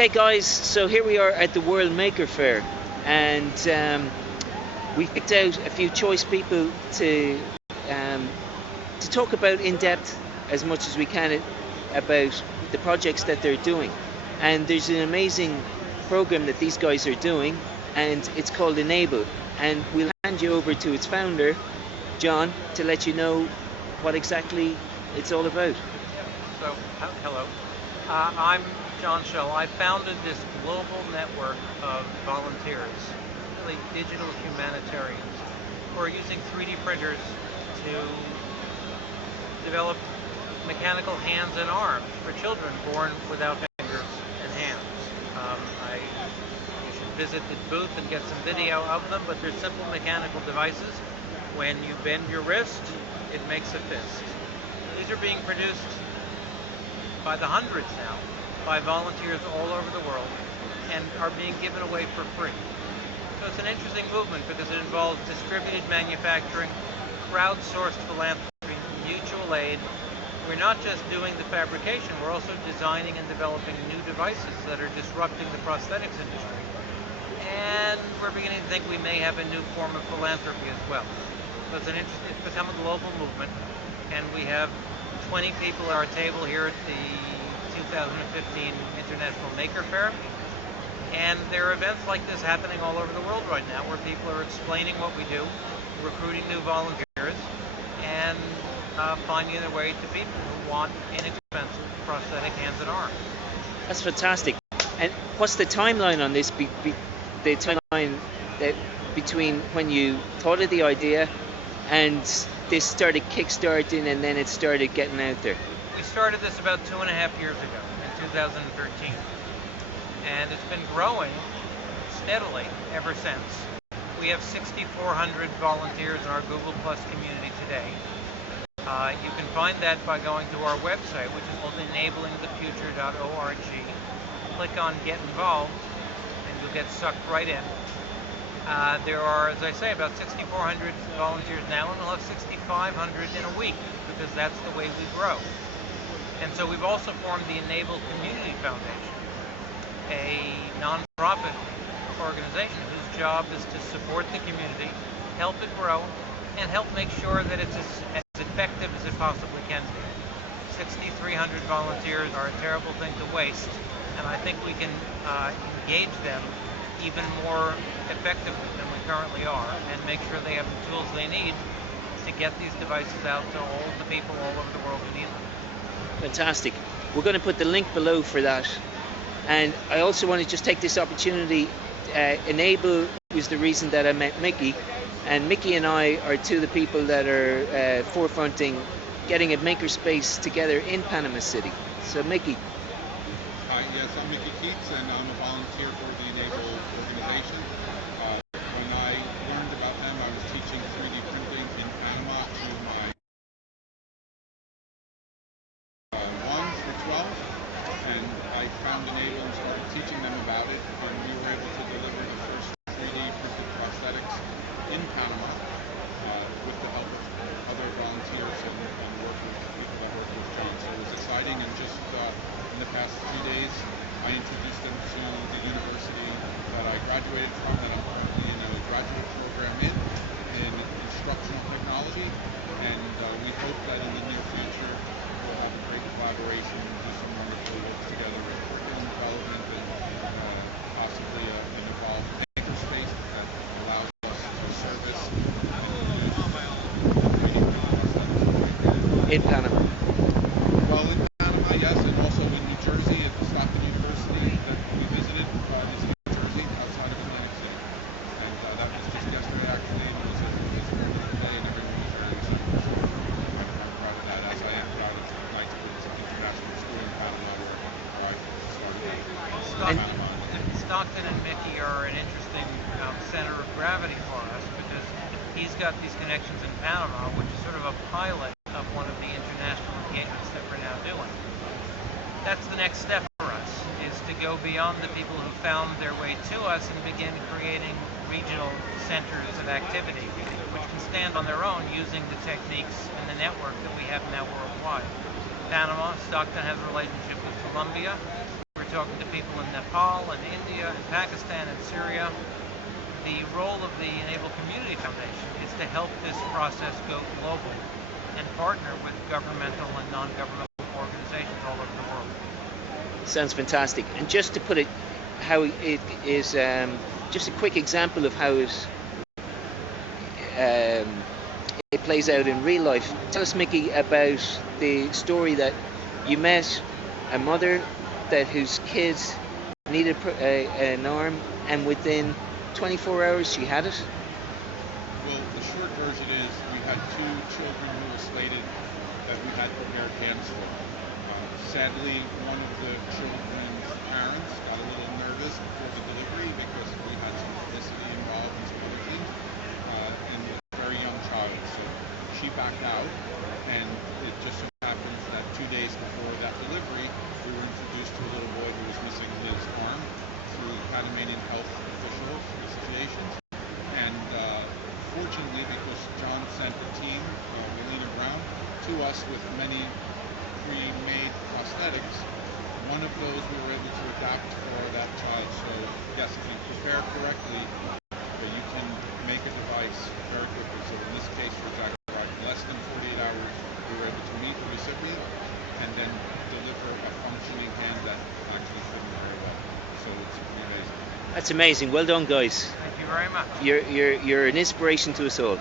Okay, guys, so here we are at the World Maker Faire, and we picked out a few choice people um, to talk about in depth as much as we can about the projects that they're doing. And there's an amazing program that these guys are doing, and it's called Enable. And we'll hand you over to its founder, John, to let you know what exactly it's all about. So, hello. I'm John Schull. I founded this global network of volunteers, really digital humanitarians, who are using 3D printers to develop mechanical hands and arms for children born without fingers and hands. You should visit the booth and get some video of them, but they're simple mechanical devices. When you bend your wrist, it makes a fist. These are being produced by the hundreds now, by volunteers all over the world, and are being given away for free. So it's an interesting movement because it involves distributed manufacturing, crowdsourced philanthropy, mutual aid. We're not just doing the fabrication, we're also designing and developing new devices that are disrupting the prosthetics industry. And we're beginning to think we may have a new form of philanthropy as well. So it's become a global movement, and we have 20 people at our table here at the 2015 International Maker Faire. And there are events like this happening all over the world right now where people are explaining what we do, recruiting new volunteers, and finding their way to people who want inexpensive prosthetic hands and arms. That's fantastic. And what's the timeline on this? The timeline that between when you thought of the idea and this started kickstarting and then it started getting out there? We started this about 2.5 years ago, in 2013. And it's been growing steadily ever since. We have 6,400 volunteers in our Google Plus community today. You can find that by going to our website, which is called enablingthefuture.org. Click on Get Involved, and you'll get sucked right in. There are, as I say, about 6,400 volunteers now, and we'll have 6,500 in a week, because that's the way we grow. And so we've also formed the Enable Community Foundation, a non-profit organization whose job is to support the community, help it grow, and help make sure that it's as effective as it possibly can be. 6,300 volunteers are a terrible thing to waste, and I think we can engage them even more effectively than we currently are, and make sure they have the tools they need to get these devices out to all the people all over the world who need them. Fantastic. We're going to put the link below for that. And I also want to just take this opportunity. Enable was the reason that I met Mickey, and Mickey and I are two of the people that are forefronting getting a makerspace together in Panama City. So Mickey. Hi, yes, I'm Mickey Keats, and I'm a volunteer for the Enable organization. When I learned about them, I was teaching 3D printing in Panama to my 1s for 12, and I found Enable and started teaching them about it, and we were able to deliver the first 3D printed prosthetics in Panama with the help of other volunteers and workers, people that work with John. So it was exciting, and just in the past few days, I introduced them to the university that I graduated from, that I'm currently in a graduate program in instructional technology, and we hope that in the near future we'll have a great collaboration and do some wonderful work together with curriculum development and possibly an involved makerspace that allows us to service and use 3D prosthetics. In Panama. Well, in Panama, yes, and also in New Jersey at Stockton University that we visited, is in New Jersey, outside of Atlantic City. And that was just yesterday, actually, and it was a formidable day, and everyone was very excited. So I'm proud of that, as I am proud of Knightsbridge International School in Panama, where I started out. Stockton and Mickey are an interesting center of gravity for us, because he's got these connections in Panama, which is sort of a pilot of one of the international engagements that we're now doing. That's the next step for us, is to go beyond the people who found their way to us and begin creating regional centers of activity which can stand on their own using the techniques and the network that we have now worldwide. Panama, Stockton has a relationship with Colombia. We're talking to people in Nepal and India and Pakistan and Syria. The role of the Enable Community Foundation is to help this process go global and partner with governmental and non-governmental organizations all over the world. Sounds fantastic. And just to put it, how it is, just a quick example of how um, it plays out in real life. Tell us, Mickey, about the story that you met a mother whose kids needed an arm, and within 24 hours she had it. Well, the short version is we had two children who were slated that we had prepared hands for. Sadly, one of the children's parents got a little nervous before the delivery because we had some publicity involved and some other things in a very young child. So she backed out, and it just so happens that 2 days before that delivery, we were introduced to a little boy who was missing his arm through Panamanian health officials associations. And fortunately, because John sent a team, Melina Brown, to us with many pre-made prosthetics, one of those we were able to adapt for that child. So yes, if you prepare correctly, you can make a device very quickly. So in this case, you're exactly right. Less than 48 hours, we were able to meet the recipient and then deliver a functioning hand that actually fitted very well. So it's pretty amazing. That's amazing. Well done, guys. Thank you very much. You're an inspiration to us all.